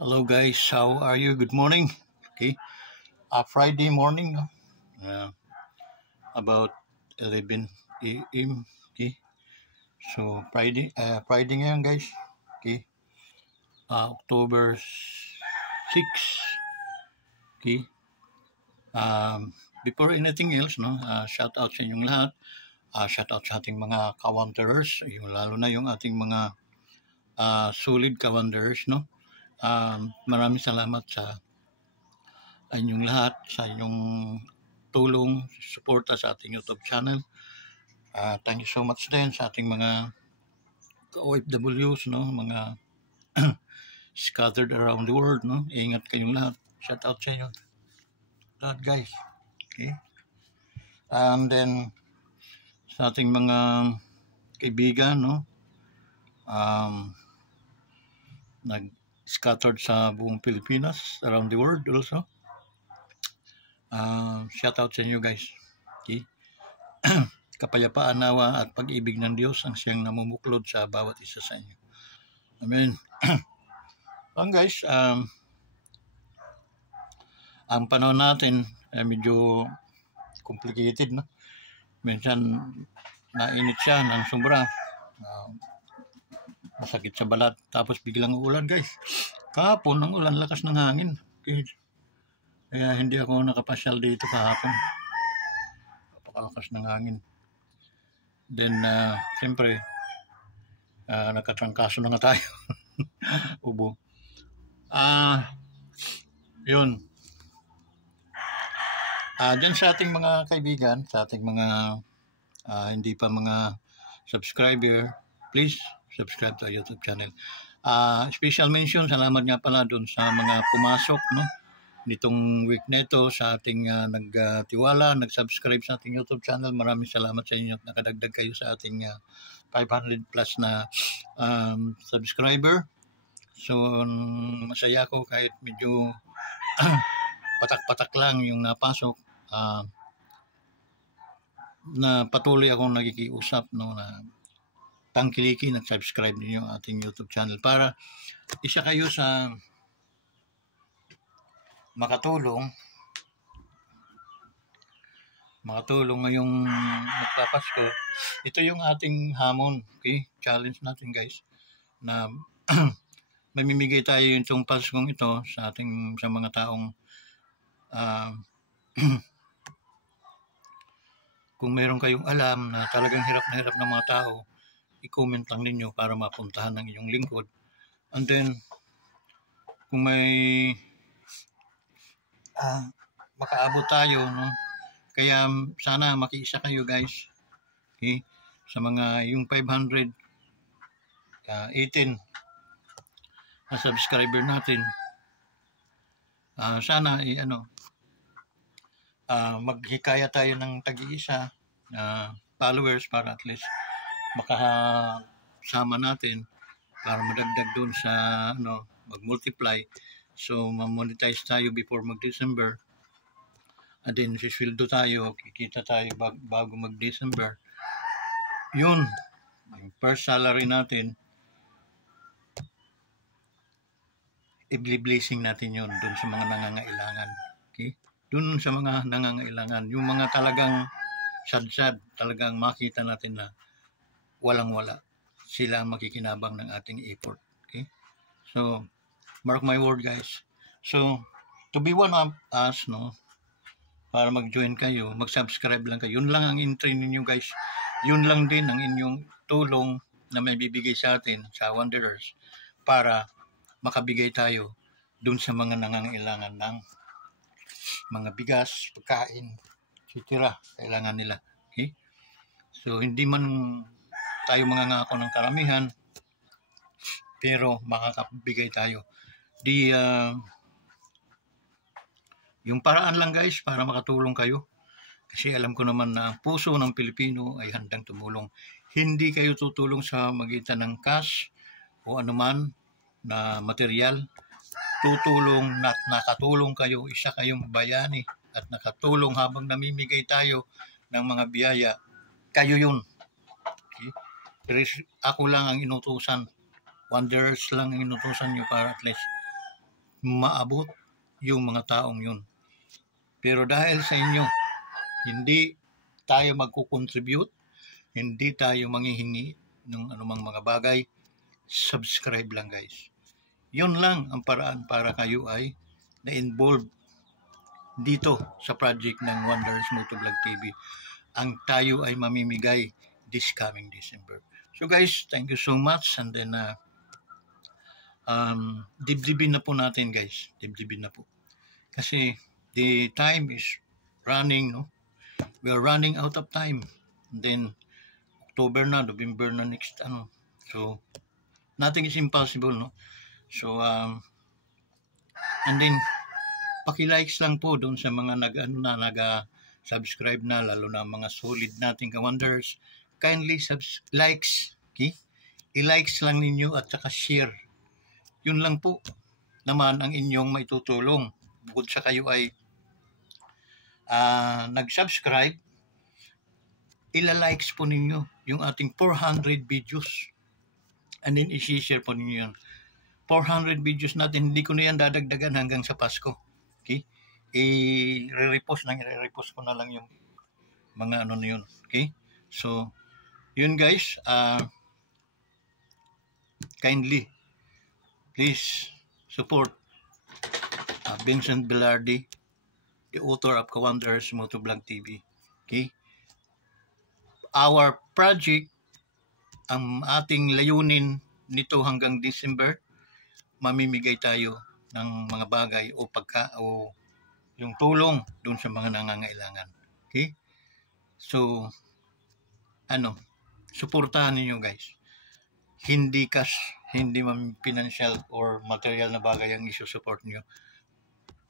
Hello guys, how are you? Good morning. Okay, Friday morning, no? About 11 a.m. Okay, so Friday ngayon guys. Okay, October 6. Okay, before anything else, no, shout out sa inyong lahat. Shout out sa ating mga ka-wanderers, yung lalo na yung ating mga solid ka-wanderers, no. Maraming salamat sa inyong lahat, sa inyong tulong, suporta sa ating YouTube channel. Thank you so much din sa ating mga OFWs, no, mga scattered around the world, no. Ingat kayong lahat. Shout out sa inyo lahat, guys. Okay? And then sa ating mga kaibigan, no, nag-scattered sa buong Pilipinas, around the world also. Shout out sa inyo, guys. Okay? Kapayapaan, nawa at pag-ibig ng Diyos ang siyang namumuklod sa bawat isa sa inyo. Amen. Guys, ang panahon natin ay medyo complicated, no? Minsan nainit siya ng sobra, masakit sa balat, tapos biglang ulan, guys. Kahapon ang ulan, lakas ng hangin. Okay. Kaya hindi ako nakapasyal dito kahapon. Napakalakas ng hangin. Then, siyempre, nakatrangkaso na nga tayo. Ubo. Yun. Dyan sa ating mga kaibigan, sa ating mga hindi pa mga subscriber, please subscribe to our YouTube channel. Special mention, salamat nga pala dun sa mga pumasok, no, nitong week na ito sa ating nagtiwala, nag-subscribe sa ating YouTube channel. Maraming salamat sa inyo at nakadagdag kayo sa ating 500 plus na subscriber. So, masaya ko kahit medyo patak-patak lang yung napasok. Na patuloy akong nakikiusap, no, na tangkilikin at subscribe niyo ang ating YouTube channel para isa kayo sa makatulong ngayong magpapasko. Ito yung ating hamon, okay? Challenge natin, guys, na mamimigay tayo yung Paskong ito sa mga taong kung meron kayong alam na talagang hirap na hirap ng mga tao, i-comment lang ninyo para mapuntahan ng inyong lingkod. And then, kung may makaabot tayo, no? Kaya sana makiisa kayo, guys. Okay? Sa mga yung 518 na subscriber natin. Sana maghikaya tayo ng tag-iisa followers para at least makasama natin para madagdag doon sa mag-multiply. So ma-monetize tayo before mag-December. And then sisweldo tayo, kikita tayo bago mag-December. Yun, yung first salary natin, i-blessing natin yun doon sa mga nangangailangan. Okay? Doon sa mga nangangailangan, yung mga talagang sad-sad, talagang makita natin na walang-wala. Sila ang makikinabang ng ating effort. Okay? So, mark my word, guys. So, to be one of us, no, para mag-join kayo, mag-subscribe lang kayo. Yun lang ang entry ninyo, guys. Yun lang din ang inyong tulong na may bibigay sa atin, sa Wanderers, para makabigay tayo dun sa mga nangangailangan ng mga bigas, pagkain, etc. Kailangan nila. Okay? So, hindi man tayo mangangako ng karamihan, pero makakabigay tayo. Yung paraan lang, guys, para makatulong kayo. Kasi alam ko naman na ang puso ng Pilipino ay handang tumulong. Hindi kayo tutulong sa magitan ng cash o anuman na material. Tutulong at nakatulong kayo, isa kayong bayani at nakatulong habang namimigay tayo ng mga biyaya. Kayo yun. Okay? Ako lang ang inutusan. Wanderers lang ang inutusan nyo para at least maabot yung mga taong yun. Pero dahil sa inyo, hindi tayo magkukontribute, hindi tayo manghihingi ng anumang mga bagay, subscribe lang guys. Yun lang ang paraan para kayo ay na-involve dito sa project ng Wonders Motovlog TV. Ang tayo ay mamimigay this coming December. So guys, thank you so much, and then dibdibin na po natin guys, dibdibin na po. Kasi the time is running, no? We are running out of time. And then October na, November na next So nothing is impossible, no? So and then paki-likes lang po doon sa mga nag-subscribe na, lalo na mga solid nating ka-wonders. Kindly likes, okay? I-likes lang ninyo at saka share. Yun lang po naman ang inyong maitutulong. Bukod sa kayo ay nag-subscribe, ila-likes po ninyo yung ating 400 videos. And then i-share po ninyo yan. 400 videos natin, hindi ko na yan dadagdagan hanggang sa Pasko. Okay? I-repost ko na lang yung mga na yun. Okay? So, yun guys, kindly, please support Vincent Velarde, the author of Ka-Wonders Motovlog TV. Okay? Our project, ang ating layunin nito hanggang December, mamimigay tayo ng mga bagay o yung tulong doon sa mga nangangailangan. Okay? So, suportahan niyo guys. Hindi cash, hindi financial or material na bagay ang isusupport niyo.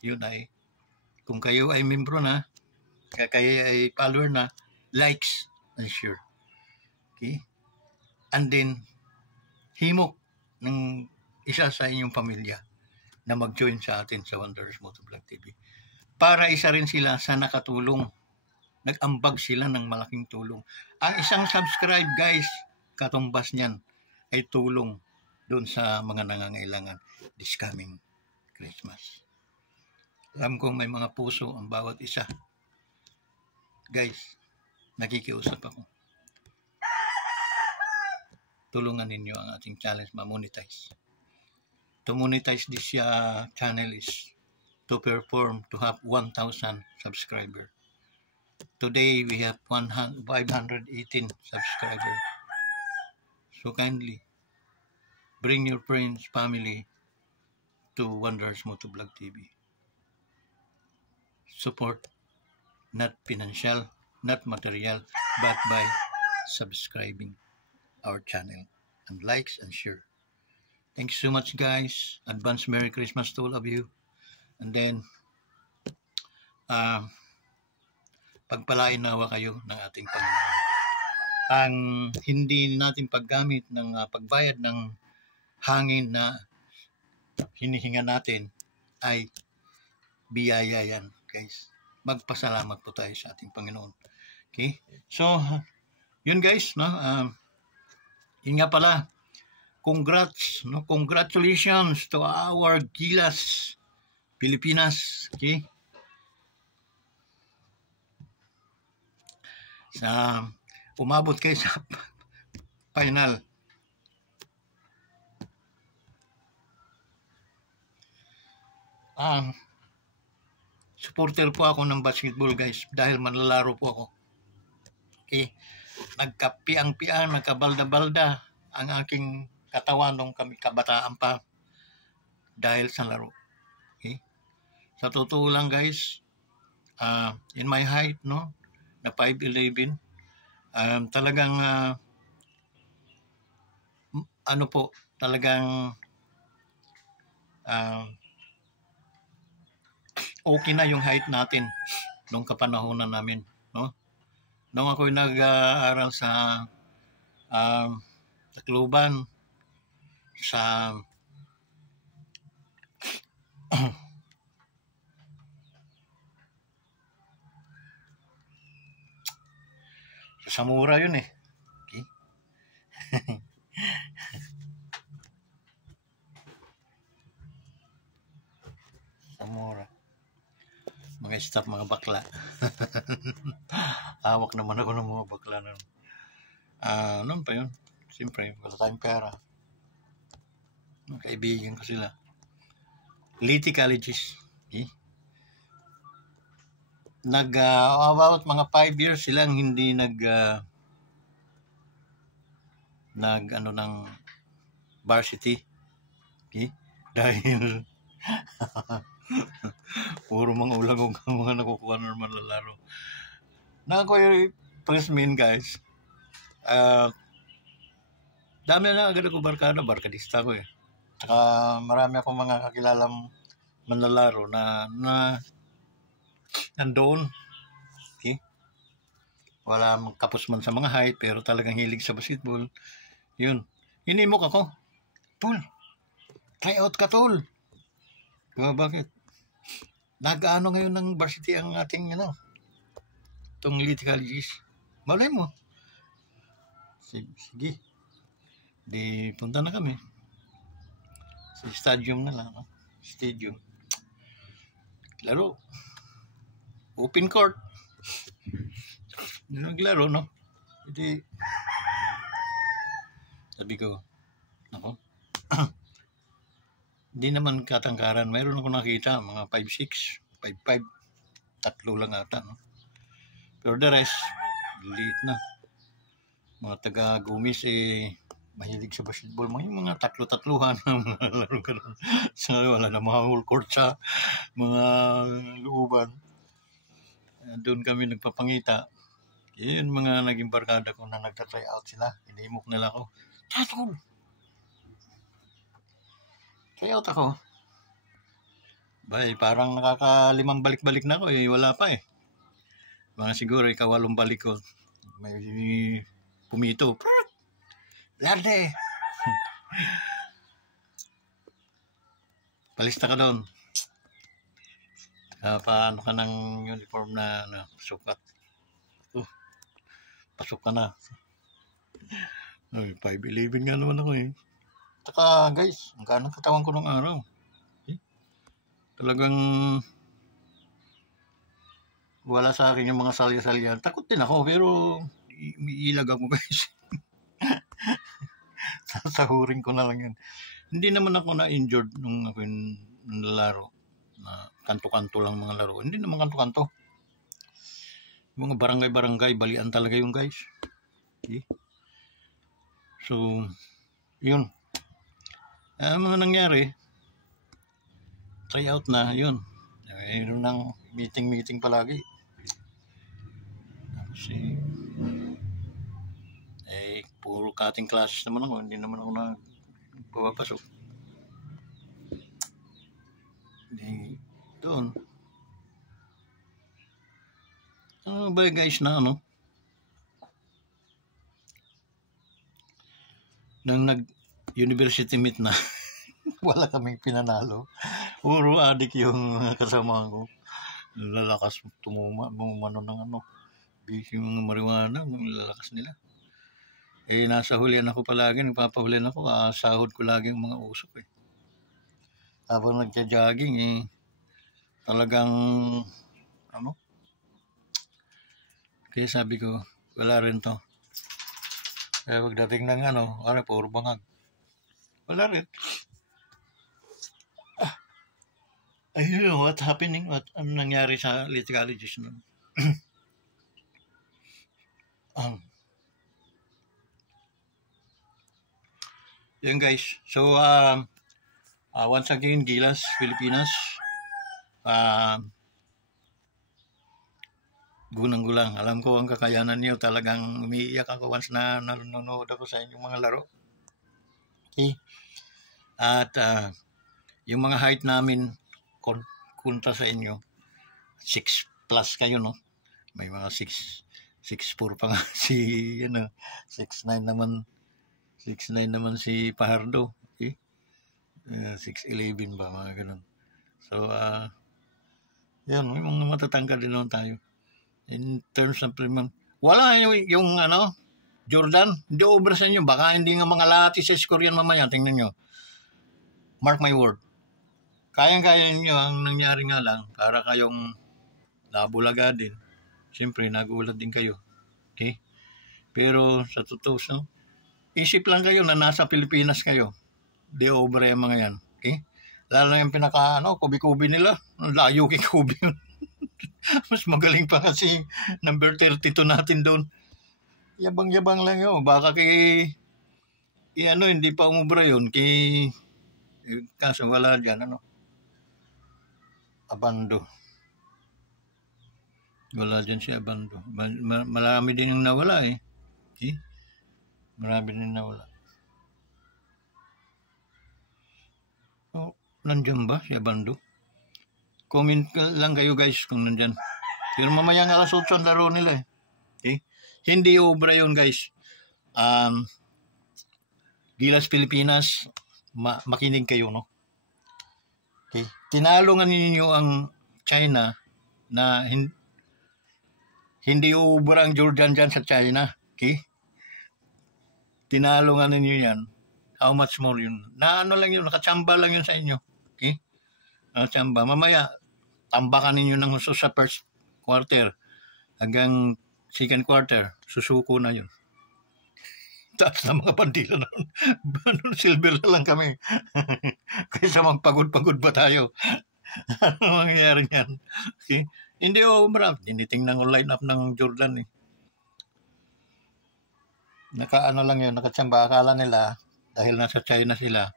Yun ay, kung kayo ay membro na, kayo ay follower na, likes and share. Okay? And then, himok ng isa sa inyong pamilya na mag-join sa atin sa Wonders Motovlog TV. Para isa rin sila sa nakatulong. Nag-ambag sila ng malaking tulong. Ang isang subscribe guys, katumbas niyan ay tulong doon sa mga nangangailangan this coming Christmas. Alam kong may mga puso ang bawat isa. Guys, nakikiusap ako. Tulungan ninyo ang ating challenge ma-monetize. To monetize this channel is to perform to have 1,000 subscribers. Today we have 518 subscribers. So kindly bring your friends, family to Wonders Motovlog TV. Support, not financial, not material, but by subscribing our channel and likes and share. Thank you so much guys. Advance Merry Christmas to all of you. And then pagpalain nawa kayo ng ating Panginoon. Ang hindi natin paggamit ng pagbayad ng hangin na hinihinga natin ay biyaya yan guys. Magpasalamat po tayo sa ating Panginoon. Okay? So, yun guys, no? Yun nga pala, congrats, no? Congratulations to our Gilas Pilipinas. Okay? Umabot kayo sa final. Supporter po ako ng basketball guys dahil manlalaro po ako. Okay? Nagkapiang-piang, nagkabalda-balda ang aking katawan nung kami kabataan pa dahil sa laro. Okay? Sa totoo lang guys, in my height, no, na 5'11", talagang talagang okay na yung height natin nung kapanahonan namin, no? Nung ako'y nag-aaral sa Tacloban, sa Samura yun eh. Okay? mura. Mga staff, mga bakla. Hawak naman ako ng mga bakla nun. Ano pa yun? Siyempre, wala tayong pera. Kaibigan ko sila. Liti colleges. About mga 5 years silang hindi ng varsity. Dahil puro mga ulang ang mga nakukuha ng malalaro. Ako yung freshman, guys. Dami na agad ako barkadista ko eh. Saka marami akong mga kakilalang manlalaro na nandoon. Wala kapos man sa mga height, pero talagang hilig sa basketball. Yun. Inimok ako. Tol, try out ka, tol. Bakit? Nag-ano ngayon ng varsity ang ating itong Liti Colleges. Malay mo. Sige. Di punta na kami. Sa stadium na lang. Stadium. Laro. Open court. Naglaro, no? Hindi. Sabi ko, ako. Hindi naman katangkaran. Mayroon ako nakita, mga 5'6", 5'5", 3 lang ata, no? Pero the rest, liit na. Mga taga-Gumis, mahilig sa basketball. Mga tatlo-tatluhan na mga laro-laro. So, wala na mga whole court sa mga looban. Doon kami nagpapangita. Yun mga naging barkada ko na nagta-try out sila. Inimok nila ako. Tatol! Try out ako. Parang nakaka-5 balik-balik na ako wala pa Mga siguro ika-8 balik ko. May pumito. Larde! Palista ka doon. Paano ka ng uniform na sukat? Pasok ka na. 5'11" nga naman ako Saka guys, ang kanang katawan ko nung araw. Talagang wala sa akin yung mga salya-salya. Takot din ako, pero iilag ako guys. Sasahurin ko na lang yan. Hindi naman ako na-injured nung ako yung nalaro. Na kanto-kanto lang mga laro. Hindi naman kanto-kanto. Mga barangay-barangay, balian talaga yung guys. So, yun. Mga nangyari, try out na, yun. Mayroon ng meeting palagi. Tapos puro cutting classes naman ako. Hindi naman ako pumapasok. Doon. Ano ba guys na nang nag-university meet na, wala kaming pinanalo. Puro adik yung kasama ko. Lalakas tumumano ng busy mga marijuana, lalakas nila. Nasa hulihan ako palagi, nagpapahulihan ako, sahod ko lagi ang mga usok Habang nagja-jogging talagang kaya sabi ko, wala rin to. Kaya pagdating ng puro bangag. Wala rin. I don't know what's happening, ano nangyari sa Liti Colleges nun. Yan guys. So, once again, Gilas, Pilipinas. Gunang-gulang. Alam ko ang kakayanan niyo. Talagang umiiyak ako once na nanonood ako sa inyong mga laro. At yung mga height namin kontra sa inyo, 6+ kayo, no? May mga 6'4" pa nga si 6'9" naman. 6'9" naman si Pahardo. 6'11" ba, mga ganun. So, yan, may mga matatangkad din naman tayo. In terms of wala yung Jordan, hindi over sa inyo. Baka hindi nga mga lati sa score yan mamaya. Tingnan nyo. Mark my word. kayang-kaya ninyo. Ang nangyari nga lang, para kayong nabulaga din. Siyempre, nagulat din kayo. Okay? Pero sa totoo, no? Isip lang kayo na nasa Pilipinas kayo. Di over yung mga yan. Okay? Lalo na yung kubi-kubi nila. Layo kay kubi. Mas magaling pa kasi number 32 natin doon. Yabang-yabang lang yun. Baka hindi pa umubra yun. Kaso wala dyan, Abando. Wala dyan si Abando. Marami din yung nawala eh. Okay? Marami din nawala. Oh, nandyan ba si Abando? Comment lang kayo guys kung nandyan. Pero mamaya nga alas 8 ang laro nila eh. Okay? Hindi obra yun guys. Gilas Pilipinas, makinig kayo, no? Okay? Tinalo nga ninyo ang China na hindi ubra ang Jordan dyan sa China. Okay? Tinalo nga ninyo yan. How much more yun? Lang yun, nakachamba lang yun sa inyo. Okay? Nakachamba. Mamaya, tambakan ninyo ng husto sa first quarter hanggang second quarter, susuko na yun. Taas na mga bandila na silver na lang kami. Kaysa magpagod-pagod ba tayo? Ano mangyayari yan? Okay? Hindi marami. Tinitingnan ko line up ng Jordan eh. Lang yun, nakatsamba. Akala nila, dahil nasa China sila,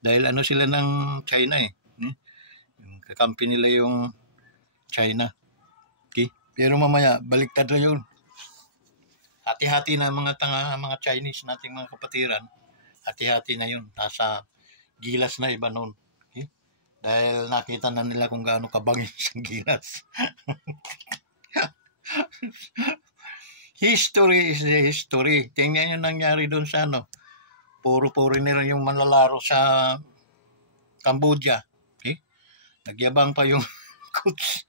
dahil sila ng China eh. Yung kakampi nila yung China. Okay? Pero mamaya, baliktad na yun. Hati-hati na mga Chinese nating mga kapatiran. Hati-hati na yun. Nasa Gilas na iba noon. Okay? Dahil nakita na nila kung gaano kabangis ang Gilas. History is the history. Tingnan yung nangyari doon sa Puro nila yung manlalaro sa Cambodia. Okay? Nagyabang pa yung coach.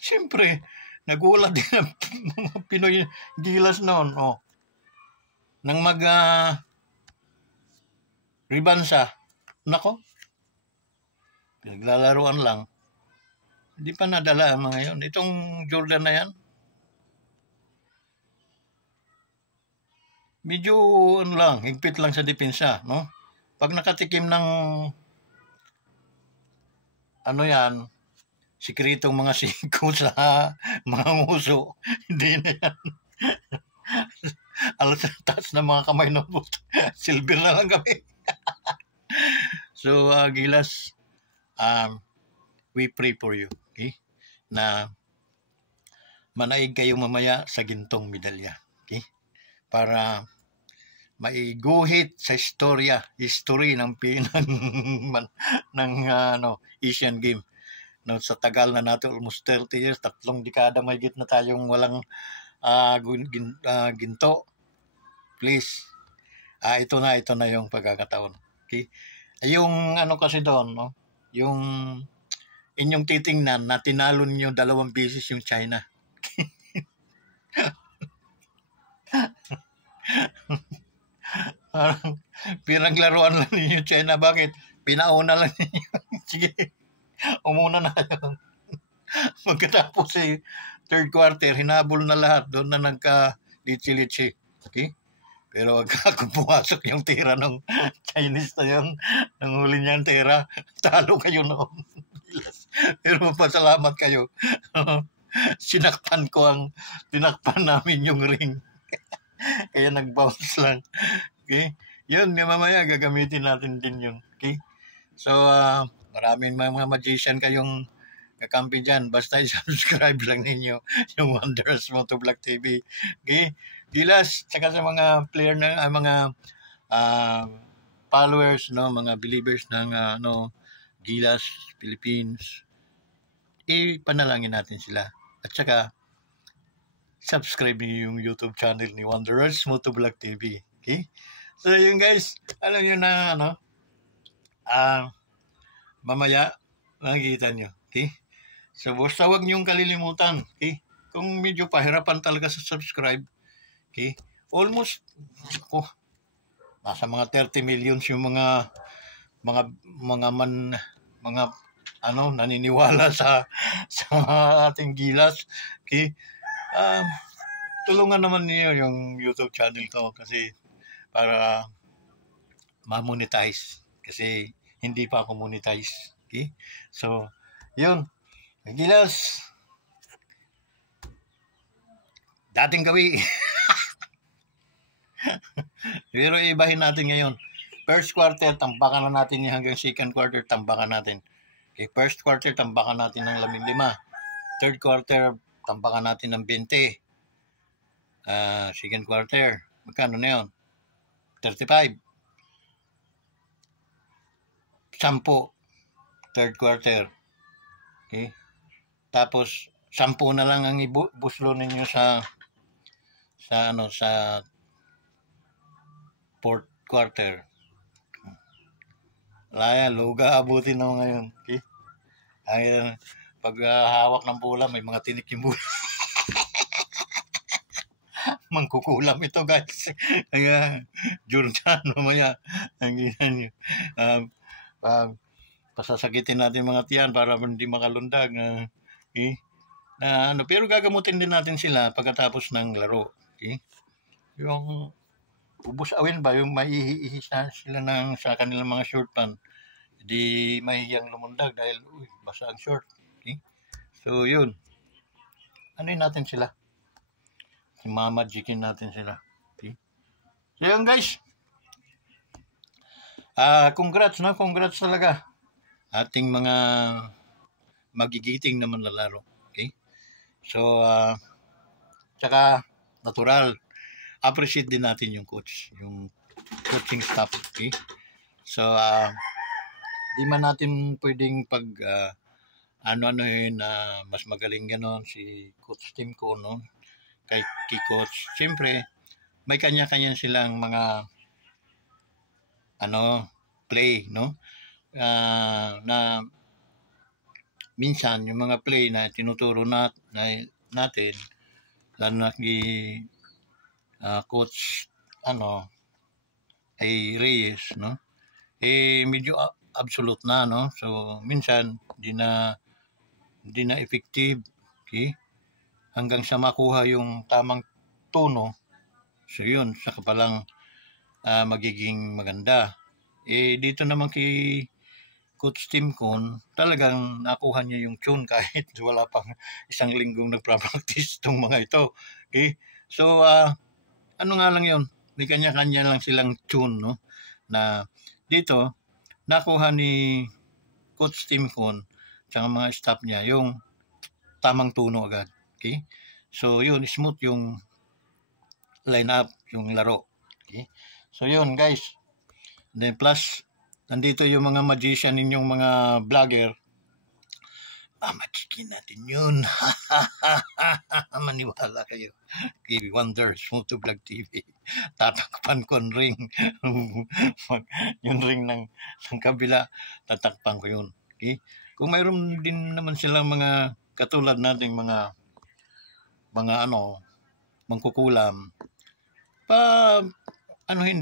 Siyempre, nagulat din ang mga Pinoy Gilas noon. Nang ribansa. Nako. Naglalaruan lang. Hindi pa nadala ang mga yun. Itong Jordan na yan, medyo higpit lang sa depensa, no? Pag nakatikim ng sikretong mga siko sa mga nguso, hindi na yan. Alas taas na mga kamay ng puto. Silver na lang kami. So, Gilas, we pray for you, okay? Na manaig kayo mamaya sa gintong medalya, okay? Para maiguhit sa history ng Asian Game. No, sa tagal na natin, almost 30 years, 3 dekada may na tayong walang ginto. Please, ito na yung pagkakataon. Okay? Yung kasi doon, no? Yung inyong titingnan na tinalo niyo 2 beses yung China. Pinaglaruan lang ninyo China. Bakit? Pinauna lang ninyo. Sige, umuna na yun. Pagkatapos third quarter, hinabol na lahat. Doon na nagka-litsi-litsi. Okay? Pero kung pumasok yung tira ng Chinese na yun, nanghuli niyang tira, talo kayo noon. Pero pasalamat kayo. Tinakpan namin yung ring. Kaya nag-bounce lang. Okay? Yun, mamaya gagamitin natin din yun. Okay? So, maraming mga magician kayong kakampi dyan. Basta i-subscribe lang ninyo yung Wonders Motovlog TV. Okay? Gilas, tsaka sa mga player mga followers, mga believers ng Gilas, Philippines, ipanalangin natin sila. At saka, subscribe niyo yung YouTube channel ni Wanderers Motovlog TV. Okay? So, yun guys, alam nyo na, mamaya, makikita nyo. Okay? So, basta huwag niyong kalilimutan. Okay? Kung medyo pahirapan talaga sa subscribe, okay? Almost, nasa mga 30 millions yung mga mga naniniwala sa ating gilas. Okay? Tulungan naman niyo yung YouTube channel ko kasi para ma-monetize kasi hindi pa ako monetize. Okay? So, yun. Gilas. Dating gawi. Pero ibahin natin ngayon. First quarter, tambakan na natin yung hanggang second quarter, tambakan natin. Okay, first quarter, tambakan natin ng 15. Third quarter, tambakan natin ng 20. Second quarter, magkano na yun? 35. 10. Third quarter. Okay? Tapos, 10 na lang ang ibuslo ninyo sa fourth quarter. Wala yan, luga abutin na ngayon. Okay? Ay, pag hawak ng bola, may mga tinik yung bola. Mangkukulam ito, guys. Kaya, Jordan, mamaya, ang ginan nyo. Pasasakitin natin mga tiyan para hindi makalundag. Okay? Pero gagamutin din natin sila pagkatapos ng laro. Okay? Yung ubos awin ba, yung maihihi sila sa kanilang mga short pant, hindi mahihiyang lumundag dahil basa ang short. Okay? So, yun. Ano'y natin sila? Mamagikin natin sila. Okay? So, yun guys. Congrats talaga. Ating mga magigiting na manlalaro. Okay? So, tsaka natural. Appreciate din natin yung coach, yung coaching staff. Okay? So, di man natin pwedeng pag mas magaling ganon si Coach Tim ko, no? Kay Coach. Siyempre, may kanya-kanya silang mga play, no? Na minsan yung mga play na tinuturo natin lalo na Coach ay Reyes, no? Medyo absolute na, no? So minsan hindi na effective. Okay? Hanggang sa makuha yung tamang tono. So yun, saka palang magiging maganda. Dito naman kay Coach Tim Con, talagang nakuha niya yung tune kahit wala pang isang linggong nagpa-practice itong mga ito. Okay? So, nga lang yun, may kanya-kanya lang silang tune, no? Na dito, nakuha ni Coach Tim Con at mga staff niya yung tamang tuno agad. Okay? So, yun, smooth yung line-up, yung laro. Okay? So, yun, guys. Then, plus, nandito yung mga magician ninyong mga vlogger. Magikin natin yun. Maniwala kayo. Okay, Wonders, Motovlog TV. Tatakpan ko ang ring. Yung ring ng kabila, tatakpan ko yun. Okay? Kung mayroon din naman silang mga katulad nating mga mangkukulam,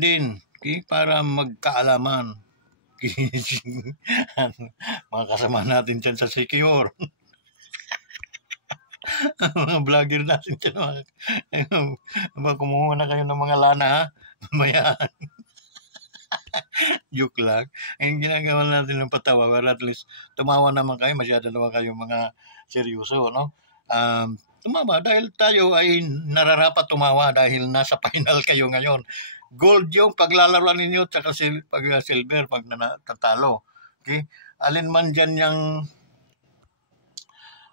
din, okay? Para magkaalaman. Mga kasama natin dyan sa Secure. Mga vlogger natin dyan. Kumuha na kayo ng mga lana, ha? Mamaya. Joke lang. Ang ginagawa natin ng patawa, para at least tumawa naman kayo. Masyado naman kayo mga seryoso, no? Tumawa dahil tayo ay nararapat tumawa dahil nasa final kayo ngayon. Gold yung paglalaroan ninyo tsaka pag silver pag natatalo. Okay? Alin man dyan yung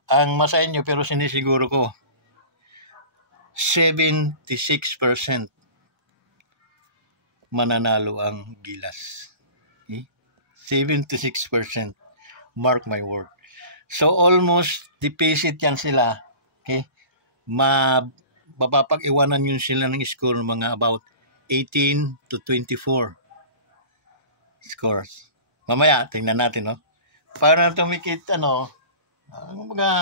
ang masahin nyo, pero sinisiguro ko 76% mananalo ang Gilas. Okay? 76%. Mark my word. So almost deficit yan sila. Okay? Mapapag-iwanan yun sila ng score ng mga about 18 to 24 scores. Mamaya, tingnan natin, no? Para tumikit,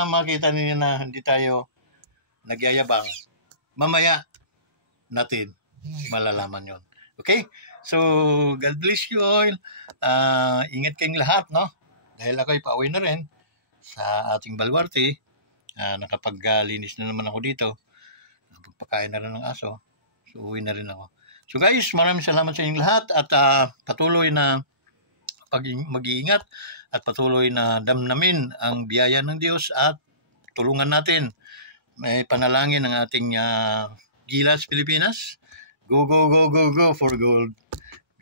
makita ninyo na hindi tayo nagyayabang. Mamaya natin malalaman yon. Okay? So, God bless you all. Ingat kayong lahat, no? Dahil ako'y pauwi na rin sa ating baluarte. Nakapaglinis na naman ako dito. Nakapagpakain na rin ng aso. So, uwi na rin ako. So guys, maraming salamat sa inyong lahat at patuloy na mag-iingat at patuloy na damnamin ang biyaya ng Diyos at tulungan natin. May panalangin ng ating Gilas Pilipinas. Go, go, go, go, go for gold.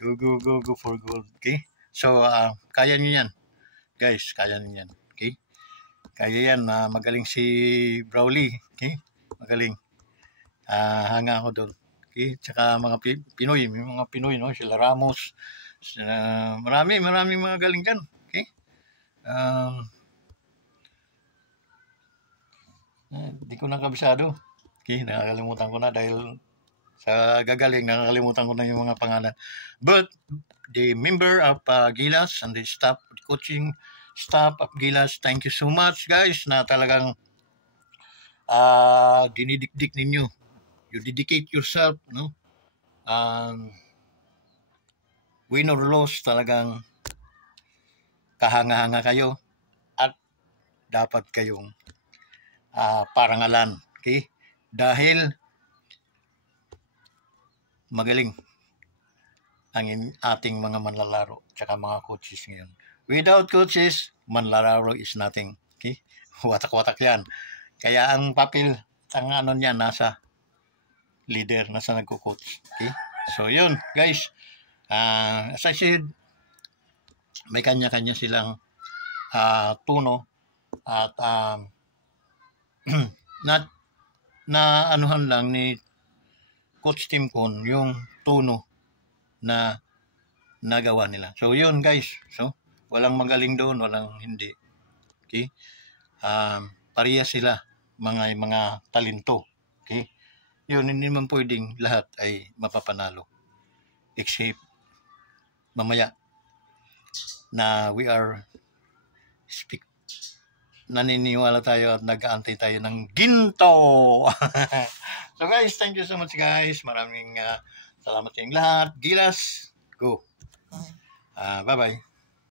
Go, go, go, go for gold. Okay? So, kaya nyo yan. Guys, kaya nyo yan. Okay? Kaya yan. Magaling si Brawley. Okay? Magaling. Hanga ako doon. Okay? Tsaka mga Pinoy. May mga Pinoy, no? Sila Ramos. Marami mga galing dyan. Okay? Di ko na kabisado. Okay? Nakakalimutan ko na dahil sa gagaling, nakakalimutan ko na yung mga pangalan. But the member of Gilas and the staff, the coaching staff of Gilas, thank you so much guys na talagang dinidikdik ninyo. You dedicate yourself, no? Win or loss, talagang kahanga-hanga kayo at dapat kayong parangalan. Okay? Dahil magaling ang ating mga manlalaro tsaka mga coaches ngayon. Without coaches, manlalaro is nothing. Okay? Watak-watak yan. Kaya ang papel, ang ano niya, nasa leader, nasa nagko-coach. Okay? So, yun, guys. As I said, may kanya-kanya silang tono at na anuhan lang ni Coach Tim Con yung tono na nagawa nila. So, yun, guys. So, walang magaling doon, walang hindi. Okay? Pareha sila, mga talento. Okay? Yun, hindi naman pwedeng lahat ay mapapanalo. Except, mamaya, na we are naniniwala tayo at nag-aantay tayo ng ginto. So guys, thank you so much guys. Maraming salamat sa inyong lahat. Gilas, go. Bye-bye.